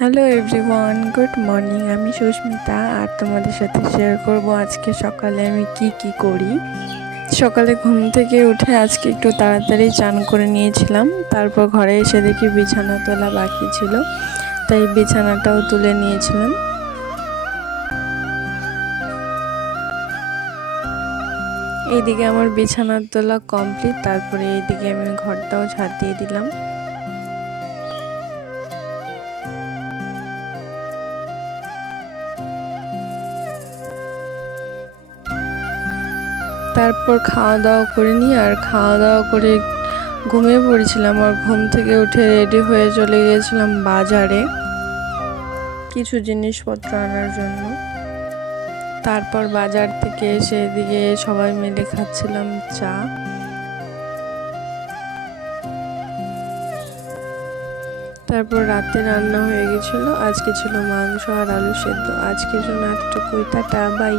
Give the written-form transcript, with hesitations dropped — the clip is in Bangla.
Hello everyone, good morning. আমি সুস্মিতা আর তোমাদের সাথে শেয়ার করব আজকে সকালে আমি কি করি। সকালে ঘুম থেকে উঠে আজকে একটু তাড়াতাড়ি চান করে নিয়েছিলাম। তারপর ঘরে এসে দেখি বিছানা তোলা বাকি ছিল, তাই বিছানাটাও তুলে নিয়েছিলাম। এইদিকে আমার বিছানা তোলা কমপ্লিট। তারপরে এইদিকে আমি ঘরটাও ঝাড় দিয়ে দিলাম। তারপর খাওয়া দাওয়া করে নিই, আর খাওয়া দাওয়া করে ঘুমিয়ে পড়েছিলাম। আর ঘুম থেকে উঠে রেডি হয়ে চলে গিয়েছিলাম বাজারে কিছু জিনিসপত্র আনার জন্য। তারপর বাজার থেকে এসে এদিকে সবাই মিলে খাচ্ছিলাম চা। তারপর রাতে রান্না হয়ে গেছিলো, আজকে ছিল মাংস আর আলু সেদ্ধ। আজকের জন্য এতটুকুই, টাটা, বাই।